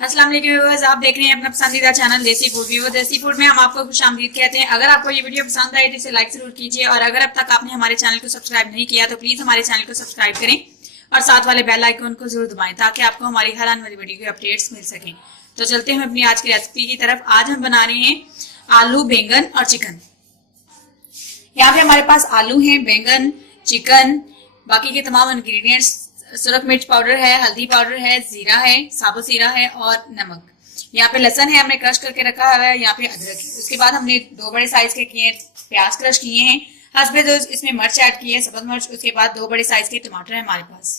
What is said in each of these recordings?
अस्सलाम वालेकुम व्यूअर्स, आप देख रहे हैं अपना पसंदीदा चैनल देसी फूड। व्यूअर्स, देसी फूड में हम आपको खुशामदीद कहते हैं। अगर आपको ये वीडियो पसंद आए तो इसे लाइक जरूर कीजिए और अगर अब तक आपने हमारे चैनल को सब्सक्राइब नहीं किया तो प्लीज हमारे चैनल को सब्सक्राइब करें और साथ वाले बेल आइकन को जरूर दबाएं ताकि आपको हमारी हर आने वाली वीडियो की अपडेट्स मिल सकें। तो चलते हैं अपनी आज की रेसिपी की तरफ। आज हम बना रहे हैं आलू, बैंगन और चिकन। यहाँ पे हमारे पास आलू है, बैंगन, चिकन, बाकी के तमाम इंग्रेडिएंट्स, सुरख मिर्च पाउडर है, हल्दी पाउडर है, जीरा है, साबुत जीरा है और नमक। यहाँ पे लहसन है, हमने क्रश करके रखा हुआ है। यहाँ पे अदरक है। उसके बाद हमने 2 बड़े साइज के किए प्याज क्रश किए हैं। हस्बे तो इसमें मिर्च ऐड की है, सब्ज मिर्च। उसके बाद 2 बड़े साइज के टमाटर है हमारे पास।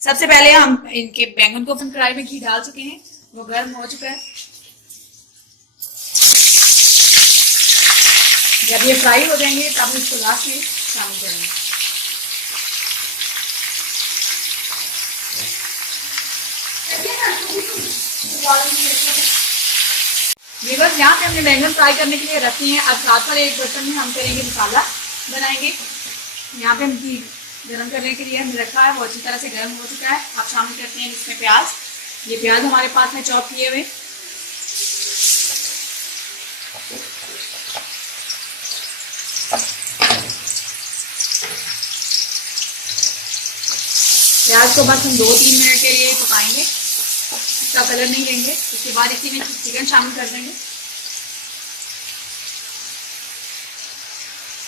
सबसे पहले हम इनके बैंगन को अपन कढ़ाई में घी डाल चुके हैं, वो गर्म हो चुका है। जब ये फ्राई हो जाएंगे तब इसको लास्ट में शामिल करेंगे। व्यूअर्स, यहाँ पे हमने बैंगन फ्राई करने के लिए रखी हैं। अब साथ पर एक बर्तन में हम करेंगे मसाला बनाएंगे। यहाँ पे हम घी गर्म करने के लिए हमने रखा है, वो अच्छी तरह से गर्म हो चुका है। अब शामिल करते हैं इसमें प्याज। ये प्याज हमारे पास में चॉप किए हुए। प्याज को बस हम 2-3 मिनट के लिए पकाएंगे, इसका कलर नहीं देंगे। उसके बाद इसी में चिकन शामिल कर देंगे।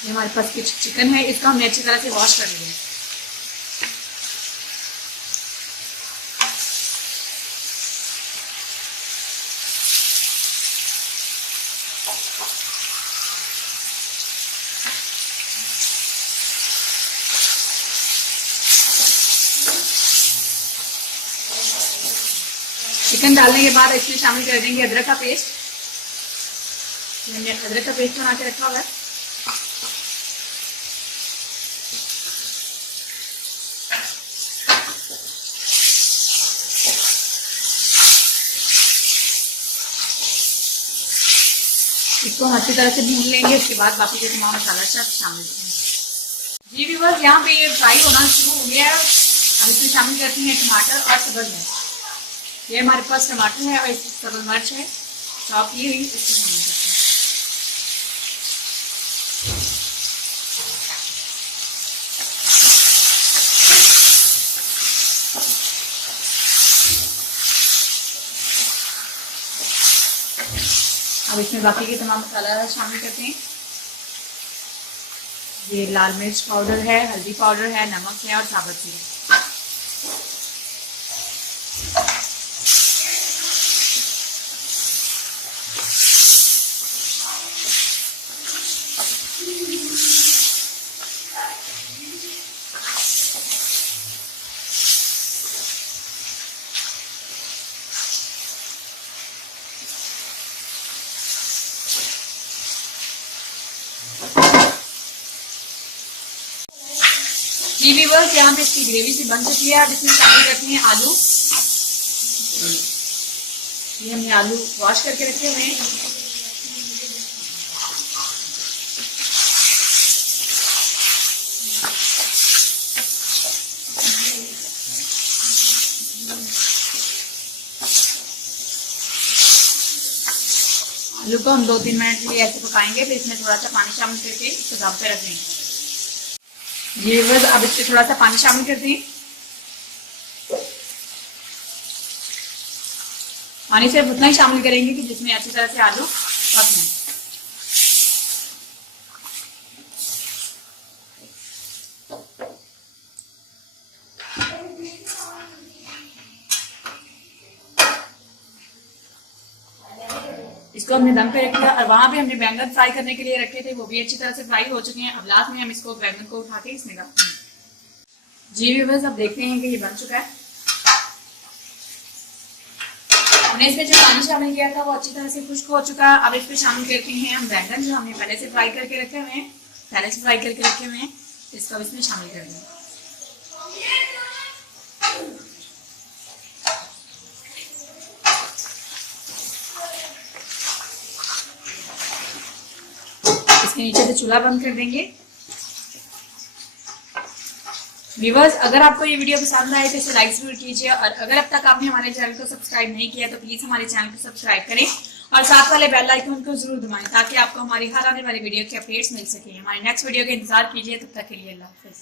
ये हमारे पास चिकन है, इसका हमने अच्छी तरह से वॉश कर लिया। चिकन डालने के बाद इसमें शामिल कर देंगे अदरक का पेस्ट। मैंने अदरक का पेस्ट बना के रखा हुआ है। इसको अच्छी तरह से भून लेंगे। उसके बाद बाकी के तमाम मसाला सब शामिल करेंगे। जी व्यूअर्स, यहाँ पे ये फ्राई होना शुरू हो गया है। अब इसमें शामिल करते हैं टमाटर और सब्ज मिर्च। ये हमारे पास टमाटर है और सब्ज मिर्च है चॉप की हुई, इसको शामिल करते हैं। अब इसमें बाकी के तमाम मसाला शामिल करते हैं। ये लाल मिर्च पाउडर है, हल्दी पाउडर है, नमक है और साबुत जीरा। जी व्यूअर्स, यहाँ पे इसकी ग्रेवी से बन चुकी है। अब इसमें शामिल करते हैं आलू। ये हमने आलू वॉश करके रखे हुए हैं। आलू को हम 2-3 मिनट के लिए ऐसे पकाएंगे, फिर इसमें थोड़ा सा पानी शामिल करके इसको दम पे रख देंगे। ये बस अब इसमें थोड़ा सा पानी शामिल कर दें। पानी सिर्फ उतना ही शामिल करेंगे कि जिसमें अच्छी तरह से आलू पक जाए। इसको हमने दम पे रखा और वहां पे हमने बैंगन फ्राई करने के लिए रखे थे, वो भी अच्छी तरह से फ्राई हो चुके हैं। अब लास्ट में हम इसको बैंगन को उठा के इसमें डालते हैं। जी व्यूअर्स, अब देखते हैं कि ये बन चुका है। हमने इसमें जो पानी शामिल किया था वो अच्छी तरह से खुश्क हो चुका है। अब इसमें शामिल करते हैं हम बैंगन जो हमने पहले से फ्राई करके रखे हुए हैं। इसको इसमें शामिल कर देंगे। इसके नीचे से चूल्हा बंद कर देंगे। व्यूअर्स, अगर आपको ये वीडियो पसंद आए तो इसे लाइक जरूर कीजिए और अगर अब तक आपने हमारे चैनल को सब्सक्राइब नहीं किया तो प्लीज हमारे चैनल को सब्सक्राइब करें और साथ वाले बेल आइकन को जरूर दबाएं ताकि आपको हमारी हर आने वाली वीडियो की अपडेट्स मिल सके। हमारे नेक्स्ट वीडियो का इंतजार कीजिए, तब तक के लिए अल्लाह हाफिज।